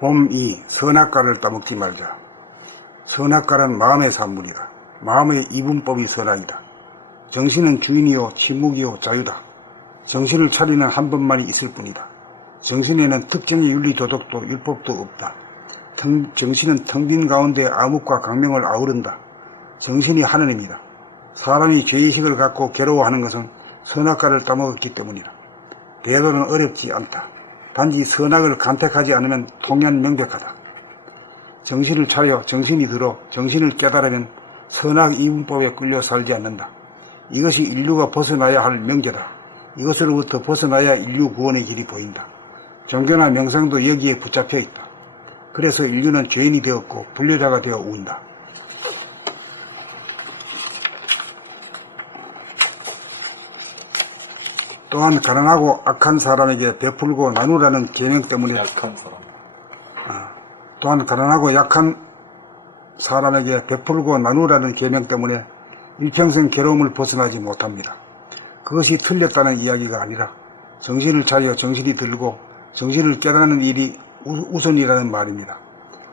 봄2. 선악과를 따먹지 말자. 선악과란 마음의 산물이다. 마음의 이분법이 선악이다. 정신은 주인이요 침묵이요 자유다. 정신을 차리는 한 번만이 있을 뿐이다. 정신에는 특정의 윤리 도덕도 율법도 없다. 정신은 텅 빈 가운데 암흑과 광명을 아우른다. 정신이 하느님이다. 사람이 죄의식을 갖고 괴로워하는 것은 선악과를 따먹었기 때문이다. 대도는 어렵지 않다. 단지 선악을 간택하지 않으면 통연명백하다. 정신을 차려 정신이 들어 정신을 깨달으면 선악 이분법에 끌려 살지 않는다. 이것이 인류가 벗어나야 할 명제다. 이것으로부터 벗어나야 인류 구원의 길이 보인다. 종교나 명상도 여기에 붙잡혀 있다. 그래서 인류는 죄인이 되었고 불려자가 되어 운다. 또한 가난하고 악한 사람에게 베풀고 나누라는 계명 때문에 또한 가난하고 약한 사람에게 베풀고 나누라는 계명 때문에 일평생 괴로움을 벗어나지 못합니다. 그것이 틀렸다는 이야기가 아니라 정신을 차려 정신이 들고 정신을 깨닫는 일이 우선이라는 말입니다.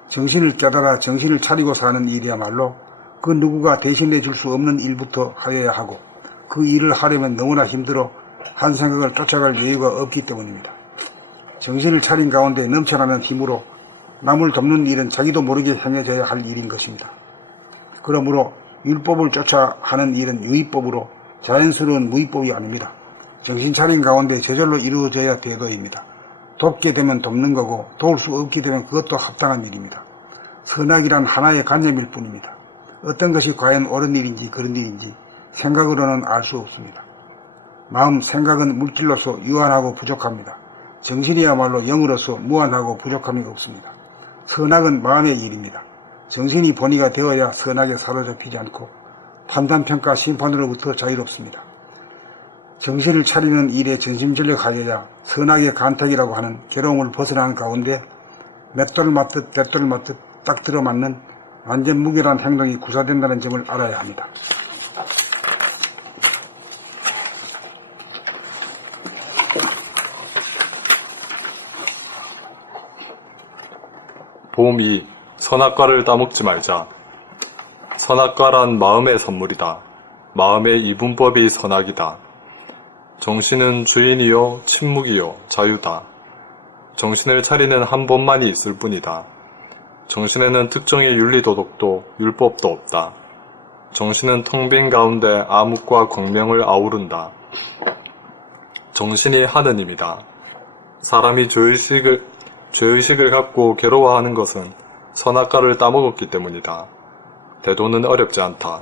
정신을 깨달아 정신을 차리고 사는 일이야말로 그 누구가 대신해 줄 수 없는 일부터 하여야 하고 그 일을 하려면 너무나 힘들어 한 생각을 쫓아갈 여유가 없기 때문입니다. 정신을 차린 가운데 넘쳐나는 힘으로 남을 돕는 일은 자기도 모르게 행해져야 할 일인 것입니다. 그러므로 율법을 쫓아 하는 일은 유의법으로 자연스러운 무의법이 아닙니다. 정신 차린 가운데 저절로 이루어져야 대도입니다. 돕게 되면 돕는 거고 도울 수 없게 되면 그것도 합당한 일입니다. 선악이란 하나의 관념일 뿐입니다. 어떤 것이 과연 옳은 일인지 그런 일인지 생각으로는 알 수 없습니다. 마음, 생각은 물질로서 유한하고 부족합니다. 정신이야말로 영으로서 무한하고 부족함이 없습니다. 선악은 마음의 일입니다. 정신이 본의가 되어야 선악에 사로잡히지 않고 판단평가 심판으로부터 자유롭습니다. 정신을 차리는 일에 전심전력하여야 선악의 간택이라고 하는 괴로움을 벗어나는 가운데 맷돌 맞듯 대돌 맞듯 딱 들어맞는 완전 무결한 행동이 구사된다는 점을 알아야 합니다. 봄2. 선악과를 따먹지 말자. 선악과란 마음의 선물이다. 마음의 이분법이 선악이다. 정신은 주인이요 침묵이요 자유다. 정신을 차리는 한 번만이 있을 뿐이다. 정신에는 특정의 윤리도덕도 율법도 없다. 정신은 텅 빈 가운데 암흑과 광명을 아우른다. 정신이 하느님이다. 사람이 죄의식을 갖고 괴로워하는 것은 선악과를 따먹었기 때문이다. 대도는 어렵지 않다.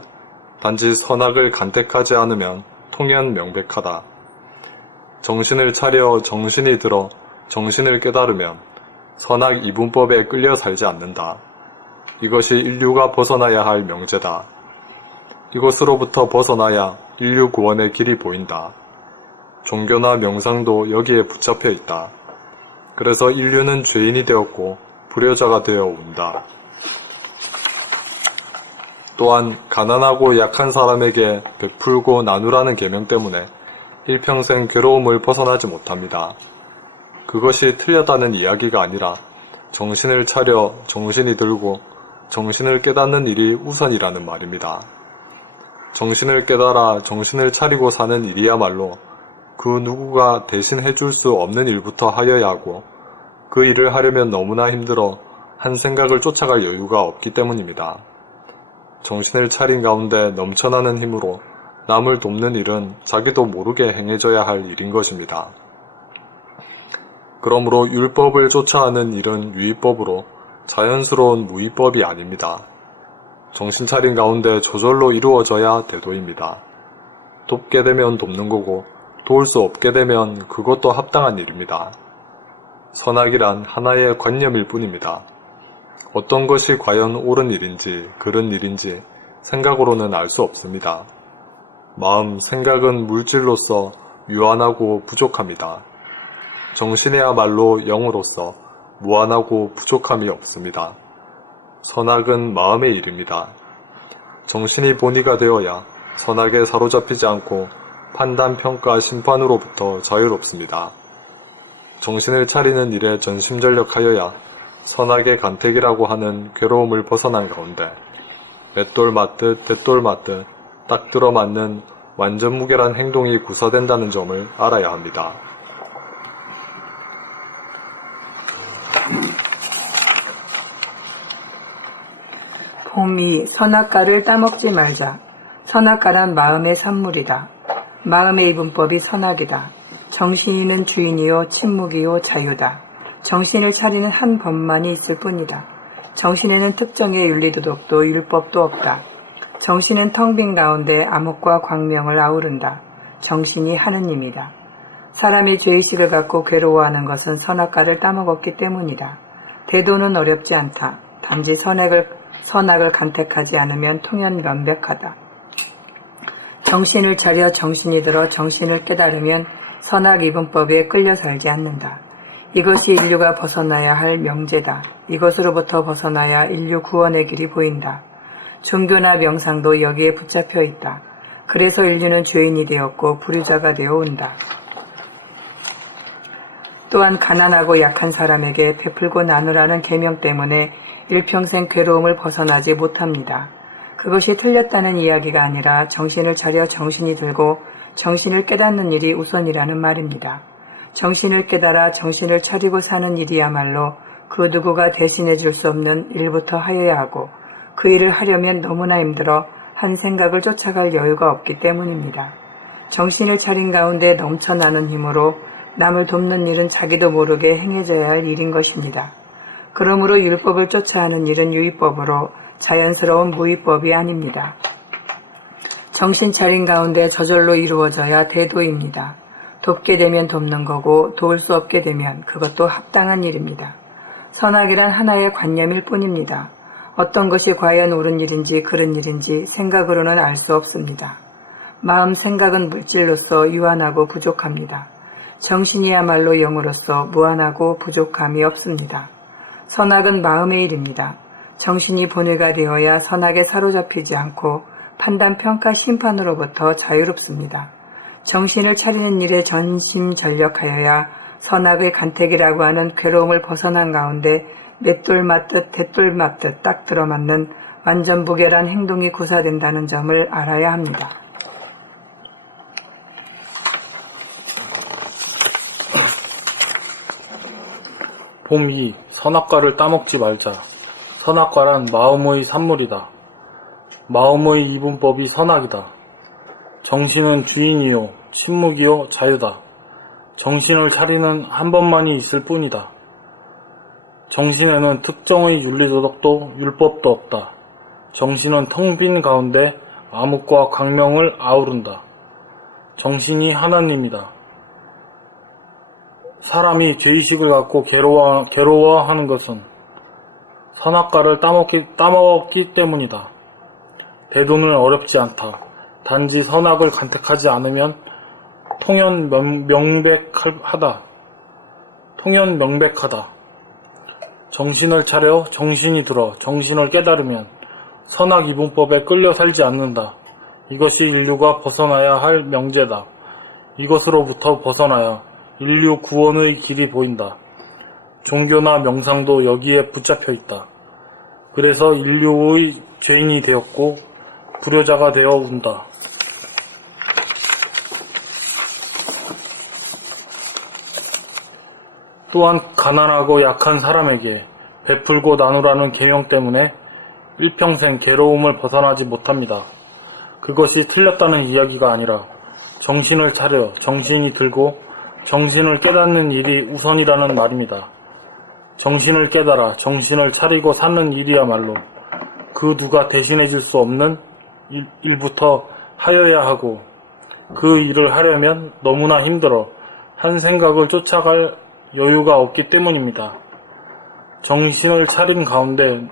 단지 선악을 간택하지 않으면 통연명백하다. 정신을 차려 정신이 들어 정신을 깨달으면 선악 이분법에 끌려 살지 않는다. 이것이 인류가 벗어나야 할 명제다. 이것으로부터 벗어나야 인류 구원의 길이 보인다. 종교나 명상도 여기에 붙잡혀 있다. 그래서 인류는 죄인이 되었고 불효자가 되어 온다. 또한 가난하고 약한 사람에게 베풀고 나누라는 계명 때문에 일평생 괴로움을 벗어나지 못합니다. 그것이 틀렸다는 이야기가 아니라 정신을 차려 정신이 들고 정신을 깨닫는 일이 우선이라는 말입니다. 정신을 깨달아 정신을 차리고 사는 일이야말로 그 누구가 대신 해줄 수 없는 일부터 하여야 하고 그 일을 하려면 너무나 힘들어 한 생각을 쫓아갈 여유가 없기 때문입니다. 정신을 차린 가운데 넘쳐나는 힘으로 남을 돕는 일은 자기도 모르게 행해져야 할 일인 것입니다. 그러므로 율법을 쫓아하는 일은 유의법으로 자연스러운 무의법이 아닙니다. 정신 차린 가운데 저절로 이루어져야 대도입니다. 돕게 되면 돕는 거고 도울 수 없게 되면 그것도 합당한 일입니다. 선악이란 하나의 관념일 뿐입니다. 어떤 것이 과연 옳은 일인지 그른 일인지 생각으로는 알 수 없습니다. 마음, 생각은 물질로서 유한하고 부족합니다. 정신이야말로 영으로서 무한하고 부족함이 없습니다. 선악은 마음의 일입니다. 정신이 본의가 되어야 선악에 사로잡히지 않고 판단, 평가, 심판으로부터 자유롭습니다. 정신을 차리는 일에 전심전력하여야 선악의 간택이라고 하는 괴로움을 벗어난 가운데 맷돌 맞듯 대돌 맞듯 딱 들어맞는 완전 무결한 행동이 구사된다는 점을 알아야 합니다. 봄이 선악과를 따먹지 말자. 선악과란 마음의 산물이다. 마음의 이분법이 선악이다. 정신이는 주인이요 침묵이요 자유다. 정신을 차리는 한 법만이 있을 뿐이다. 정신에는 특정의 윤리도덕도 율법도 없다. 정신은 텅 빈 가운데 암흑과 광명을 아우른다. 정신이 하느님이다. 사람이 죄의식을 갖고 괴로워하는 것은 선악과를 따먹었기 때문이다. 대도는 어렵지 않다. 단지 선악을 간택하지 않으면 통연명백하다. 정신을 차려 정신이 들어 정신을 깨달으면 선악 이분법에 끌려 살지 않는다. 이것이 인류가 벗어나야 할 명제다. 이것으로부터 벗어나야 인류 구원의 길이 보인다. 종교나 명상도 여기에 붙잡혀 있다. 그래서 인류는 죄인이 되었고 불효자가 되어 온다. 또한 가난하고 약한 사람에게 베풀고 나누라는 계명 때문에 일평생 괴로움을 벗어나지 못합니다. 그것이 틀렸다는 이야기가 아니라 정신을 차려 정신이 들고 정신을 깨닫는 일이 우선이라는 말입니다. 정신을 깨달아 정신을 차리고 사는 일이야말로 그 누구가 대신해 줄 수 없는 일부터 하여야 하고 그 일을 하려면 너무나 힘들어 한 생각을 쫓아갈 여유가 없기 때문입니다. 정신을 차린 가운데 넘쳐나는 힘으로 남을 돕는 일은 자기도 모르게 행해져야 할 일인 것입니다. 그러므로 율법을 쫓아 하는 일은 유의법으로 자연스러운 무의법이 아닙니다. 정신 차린 가운데 저절로 이루어져야 대도입니다. 돕게 되면 돕는 거고 도울 수 없게 되면 그것도 합당한 일입니다. 선악이란 하나의 관념일 뿐입니다. 어떤 것이 과연 옳은 일인지 그른 일인지 생각으로는 알 수 없습니다. 마음 생각은 물질로서 유한하고 부족합니다. 정신이야말로 영으로서 무한하고 부족함이 없습니다. 선악은 마음의 일입니다. 정신이 본의가 되어야 선악에 사로잡히지 않고 판단, 평가, 심판으로부터 자유롭습니다. 정신을 차리는 일에 전심전력하여야 선악의 간택이라고 하는 괴로움을 벗어난 가운데 맷돌 맞듯 대돌 맞듯 딱 들어맞는 완전 무결한 행동이 구사된다는 점을 알아야 합니다. 봄이 선악과를 따먹지 말자. 선악과란 마음의 산물이다. 마음의 이분법이 선악이다. 정신은 주인이요 침묵이요 자유다. 정신을 차리는 한 번만이 있을 뿐이다. 정신에는 특정의 윤리도덕도 율법도 없다. 정신은 텅 빈 가운데 암흑과 광명을 아우른다. 정신이 하나님이다. 사람이 죄의식을 갖고 괴로워하는 것은 선악과를 따먹었기 때문이다. 대도는 어렵지 않다. 단지 선악을 간택하지 않으면 통연명백하다. 정신을 차려 정신이 들어 정신을 깨달으면 선악 이분법에 끌려 살지 않는다. 이것이 인류가 벗어나야 할 명제다. 이것으로부터 벗어나야 인류 구원의 길이 보인다. 종교나 명상도 여기에 붙잡혀 있다. 그래서 인류의 죄인이 되었고 불효자가 되어 온다. 또한 가난하고 약한 사람에게 베풀고 나누라는 계명 때문에 일평생 괴로움을 벗어나지 못합니다. 그것이 틀렸다는 이야기가 아니라 정신을 차려 정신이 들고 정신을 깨닫는 일이 우선이라는 말입니다. 정신을 깨달아 정신을 차리고 사는 일이야말로 그 누가 대신해 줄 수 없는 일부터 하여야 하고 그 일을 하려면 너무나 힘들어 한 생각을 쫓아갈 여유가 없기 때문입니다. 정신을 차린 가운데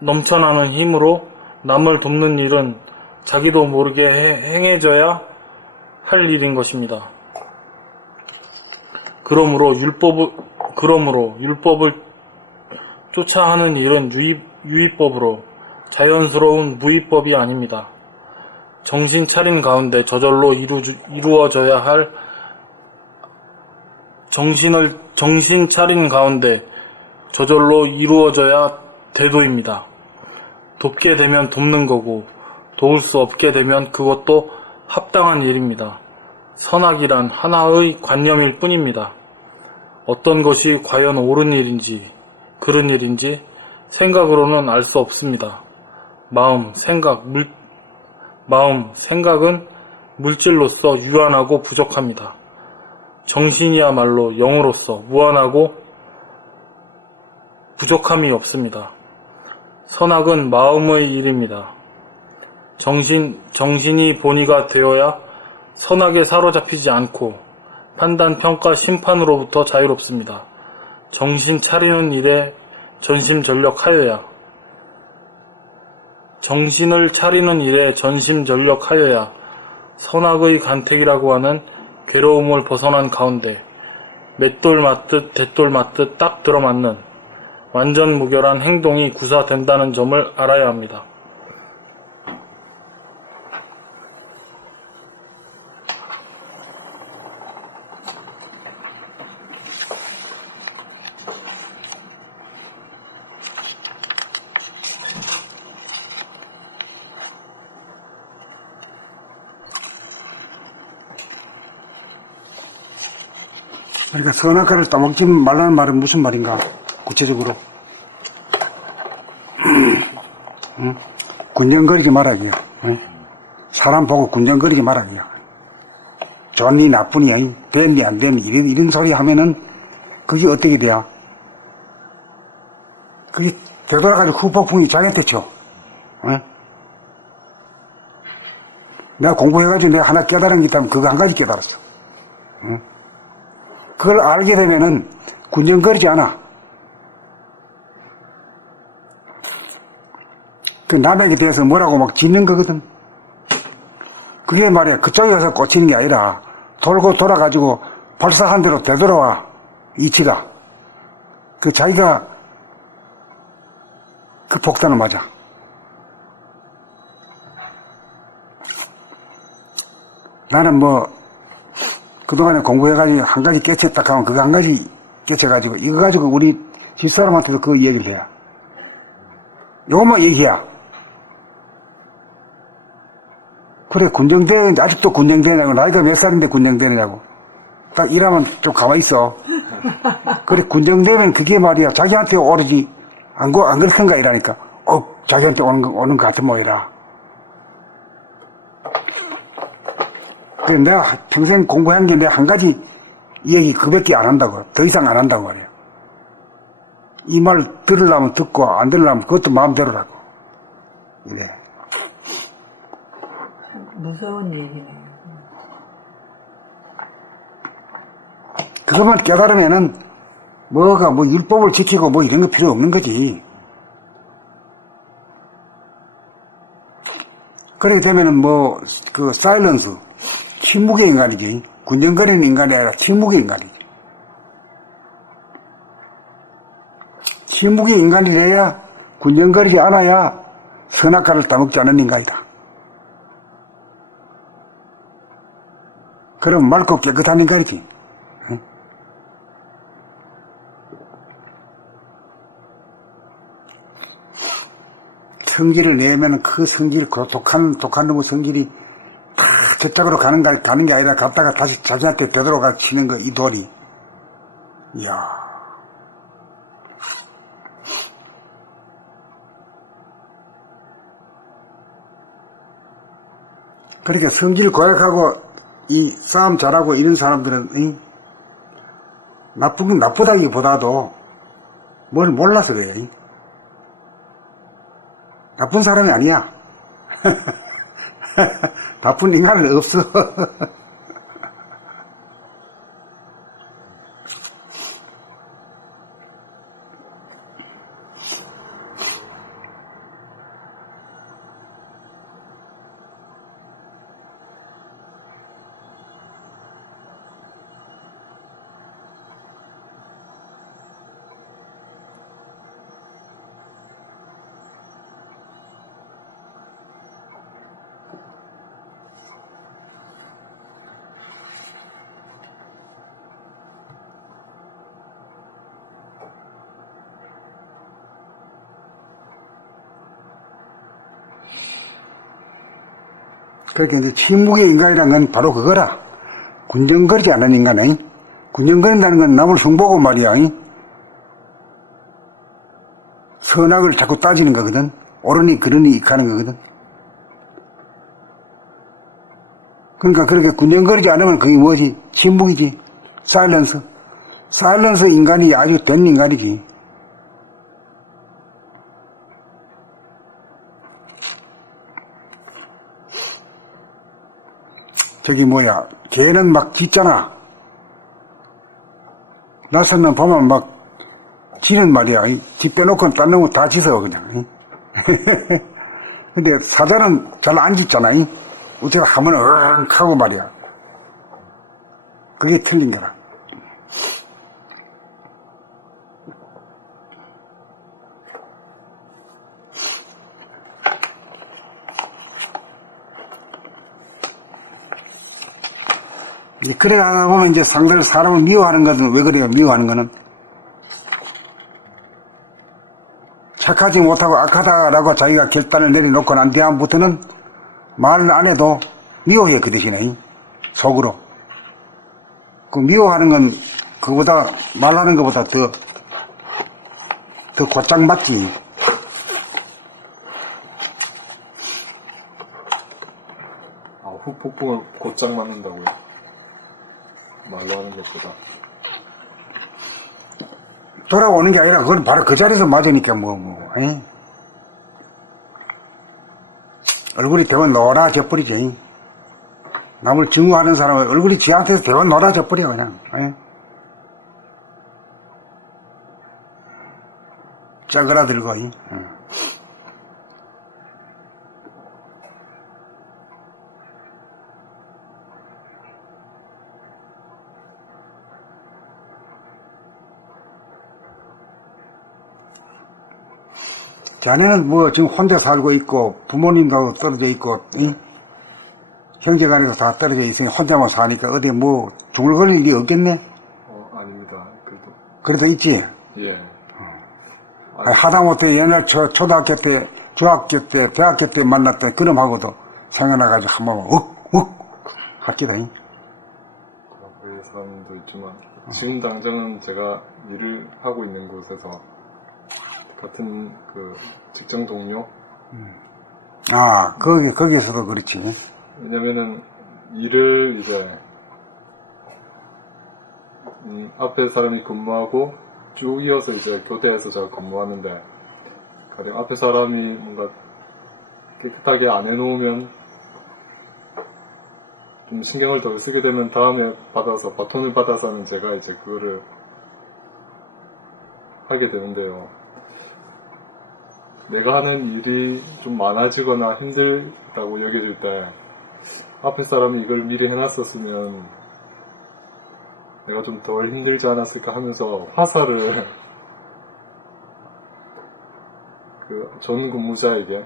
넘쳐나는 힘으로 남을 돕는 일은 자기도 모르게 행해져야 할 일인 것입니다. 그러므로 율법을 쫓아 하는 일은 유의법으로 자연스러운 무의법이 아닙니다. 정신 차린 가운데 저절로 이루어져야 할 정신 차린 가운데 저절로 이루어져야 대도입니다. 돕게 되면 돕는 거고 도울 수 없게 되면 그것도 합당한 일입니다. 선악이란 하나의 관념일 뿐입니다. 어떤 것이 과연 옳은 일인지 그른 일인지 생각으로는 알 수 없습니다. 생각은 물질로서 유한하고 부족합니다. 정신이야말로 영으로서 무한하고 부족함이 없습니다. 선악은 마음의 일입니다. 정신이 본의가 되어야 선악에 사로잡히지 않고 판단, 평가, 심판으로부터 자유롭습니다. 정신 차리는 일에 전심전력하여야 정신을 차리는 일에 전심전력하여야 선악의 간택이라고 하는 괴로움을 벗어난 가운데 맷돌 맞듯 대돌 맞듯 딱 들어맞는 완전 무결한 행동이 구사된다는 점을 알아야 합니다. 그러니까 선악과를 따먹지 말라는 말은 무슨 말인가? 구체적으로 군정거리지 말아기요. 사람 보고 군정거리지 말아기요. 좋니 나쁘니 됐니 안 됐니 이런 소리 하면은 그게 어떻게 돼야? 그게 되돌아가지고 후폭풍이 자기한테 쳐. 내가 공부해가지고 내가 하나 깨달은 게 있다면 그거 한 가지 깨달았어. 그걸 알게 되면은 군정거리지 않아. 그 남에게 대해서 뭐라고 막 짓는 거거든. 그게 말이야. 그쪽에 가서 꽂히는 게 아니라 돌고 돌아가지고 발사한 대로 되돌아와. 이치가. 그 자기가 그 폭탄은 맞아. 나는 뭐 그동안에 공부해가지고 한 가지 깨쳤다 하면 그거 한 가지 깨쳐가지고 이거 가지고 우리 집사람한테도 그 얘기를 해야. 요것만 얘기해야. 그래 군정대는 아직도 군정대냐고 나이가 몇 살인데 군정대냐고 딱 이러면 좀 가만히 있어. 그래 군정대면 그게 말이야 자기한테 오르지 안 그렇던가 이라니까 자기한테 오는 거 같은 모이라. 그래 내가 평생 공부한 게 내가 한 가지 얘기 그밖에 안 한다고. 더 이상 안 한다고 말이야. 이 말 들으려면 듣고 안 들으려면 그것도 마음대로라고. 그래. 무서운 얘기네요. 그것만 깨달으면은 뭐가 뭐 율법을 지키고 뭐 이런 거 필요 없는 거지. 그렇게 되면은 뭐 그 사일런스 침묵의 인간이지. 군정거리는 인간이 아니라 침묵의 인간이지. 침묵의 인간이 돼야 군정거리지 않아야 선악과를 따먹지 않은 인간이다. 그럼 맑고 깨끗한 인간이지. 성질을 내면 그 성질, 독한 놈의 성질이 다 저쪽으로 가는 게 아니라 갔다가 다시 자기한테 되돌아가 치는 거, 이 돌이. 이야. 그러니까 성질 고약하고 이 싸움 잘하고 이런 사람들은 나쁘다기보다도 뭘 몰라서 그래. 나쁜 사람이 아니야. 나쁜 인간은 없어. 그러니까 이제 침묵의 인간이란 건 바로 그거라. 군정거리지 않는 인간이. 군정거린다는 건 남을 흉보고 말이야. 선악을 자꾸 따지는 거거든. 옳으니 그러니 익하는 거거든. 그러니까 그렇게 군정거리지 않으면 그게 뭐지? 침묵이지. 사일런스. 사일런스 인간이 아주 된 인간이지. 저기 뭐야, 개는 막 짖잖아. 나서는 보면 막 짖는 말이야. 집 빼놓고 딴 놈은 다 짖어 그냥. 근데 사자는 잘 안 짖잖아. 어떻게 하면 으응 하고 말이야. 그게 틀린 거라. 그래 하다 보면 이제 상대를 사람을 미워하는 것은 왜 그래요? 미워하는 거는 착하지 못하고 악하다라고 자기가 결단을 내려놓고 난 다음부터는 말 안 해도 미워해 그 대신에 속으로. 그 미워하는 건 그보다 말하는 것보다 더 곧장 맞지. 아, 후폭풍을 곧장 맞는다고요? 말로 하는 것보다. 돌아오는 게 아니라 그건 바로 그 자리에서 맞으니까 얼굴이 대번 노라져 버리지. 남을 증오하는 사람은 얼굴이 지한테서 대번 노라져 버려 그냥. 짜그라들고. 자네는 뭐 지금 혼자 살고 있고 부모님도 떨어져 있고 형제간에도 다 떨어져 있으니 혼자만 사니까 어디 뭐 중얼거릴 일이 없겠네? 아닙니다. 그래도 있지? 예. 하다못해 옛날 초등학교 때, 중학교 때, 대학교 때 만났던 그놈하고도 생각나가지고 한번 욱욱 합기다. 그런 사람도 있지만 지금 당장은 제가 일을 하고 있는 곳에서 같은 그 직장 동료. 거기에서도 그렇지. 왜냐면은 일을 이제 앞에 사람이 근무하고 쭉 이어서 이제 교대해서 제가 근무하는데 가령 앞에 사람이 뭔가 깨끗하게 안 해놓으면 좀 신경을 더 쓰게 되면 다음에 바톤을 받아서는 제가 이제 그거를 하게 되는데요. 내가 하는 일이 좀 많아지거나 힘들다고 여겨질 때 앞에 사람이 이걸 미리 해놨었으면 내가 좀 덜 힘들지 않았을까 하면서 화살을 그 전 근무자에게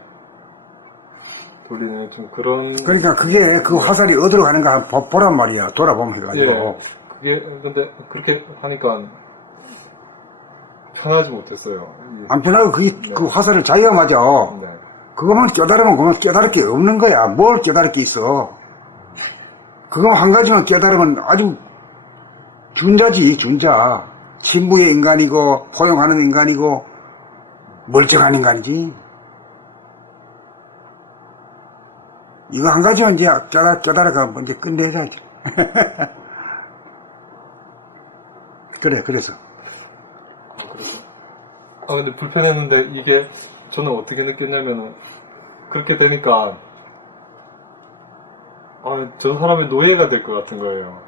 돌리는 좀 그런. 그러니까 그게 그 화살이 어디로 가는가 보란 말이야. 돌아보면 해가지고. 예. 그게 근데 그렇게 하니까 편하지 못했어요. 안 편하고 그 화살을 자기가 맞아. 네. 그거만 깨달으면 그건 깨달을 게 없는 거야. 뭘 깨달을 게 있어. 그거 한 가지만 깨달으면 아주 준자지, 준자. 신부의 인간이고, 포용하는 인간이고, 멀쩡한 인간이지. 이거 한 가지만 이제 깨달아가 이제 끝내자지. 그래, 그래서. 근데 불편했는데 이게 저는 어떻게 느꼈냐면은 그렇게 되니까 저 사람의 노예가 될 것 같은 거예요.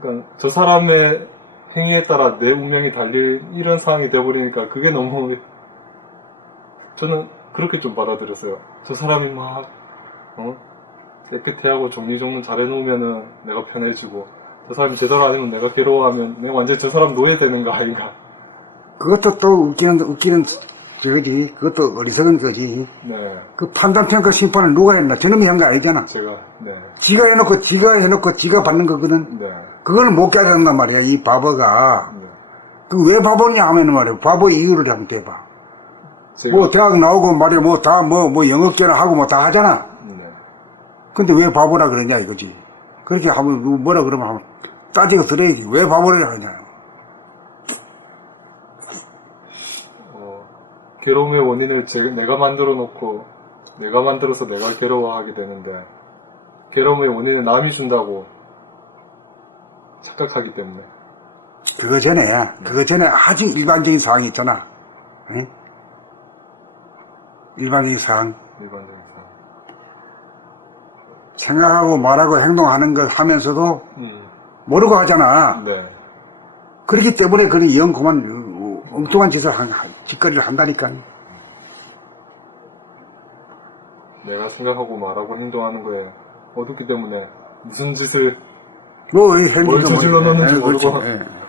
그러니까 저 사람의 행위에 따라 내 운명이 달린 이런 상황이 돼버리니까 그게 너무 저는 그렇게 좀 받아들였어요. 저 사람이 막 깨끗해 하고 정리정돈 잘 해놓으면은 내가 편해지고 저 사람이 제대로 안 하면 내가 괴로워하면 내가 완전 저 사람 노예 되는 거 아닌가. 그것도 또 웃기는 저거지. 그것도 어리석은 거지. 네. 그 판단, 평가, 심판을 누가 했나? 저놈이 한 거 아니잖아. 제가, 네. 지가 해놓고 지가 받는 거거든. 네. 그걸 못 깨닫는단 말이야, 이 바보가. 네. 그 왜 바보냐 하면은 말이야, 바보의 이유를 한번 대봐. 제가, 뭐 대학 나오고 말이야, 뭐 다 영업계나 하고 뭐 다 하잖아. 네. 근데 왜 바보라 그러냐 이거지. 그렇게 하면 뭐라 그러면 한번 따지고 들어야지. 왜 바보라 그러냐. 괴로움의 원인을 내가 만들어 놓고 내가 만들어서 내가 괴로워하게 되는데 괴로움의 원인은 남이 준다고 착각하기 때문에. 그거 전에 아주 일반적인 상황이 있잖아. 응? 일반적인 상황. 일반적인 상황. 생각하고 말하고 행동하는 것 하면서도 모르고 하잖아. 네. 그렇기 때문에 그런 영 그만 엉뚱한 짓거리를 한다니까. 내가 생각하고 말하고 행동하는 거에 어둡기 때문에 무슨 짓을 뭐, 이 행동을 뭘 저질러 놓는지 모르고. 그렇지. 예.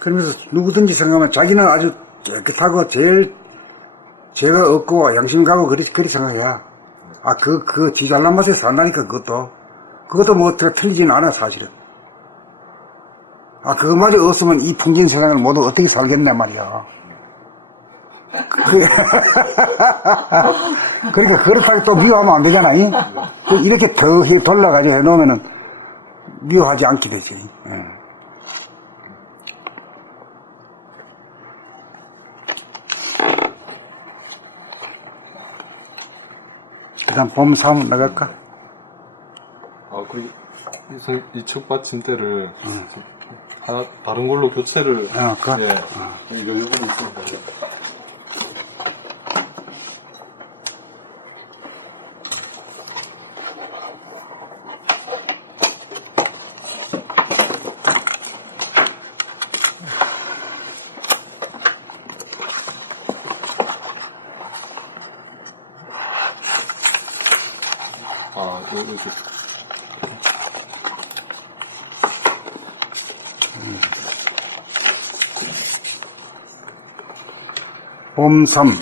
그러면서 누구든지 생각하면 자기는 아주 깨끗하고 제일 죄가 없고 양심 가고 그리 생각해야. 아, 지 잘난 맛에 산다니까, 그것도 뭐 어떻게 틀리지는 않아, 사실은. 아, 그것마저 없으면 이 풍진 세상을 모두 어떻게 살겠냐 말이야. 그러니까 그렇다고 또 미워하면 안 되잖아. 이렇게 더 돌려가지고 해놓으면은 미워하지 않게 되지. 예. 그 다음 봄 3 나갈까? 그리고 이 축받침대를 하나 다른 걸로 교체를 여기 여유분이 있습니다. 여기 봄 3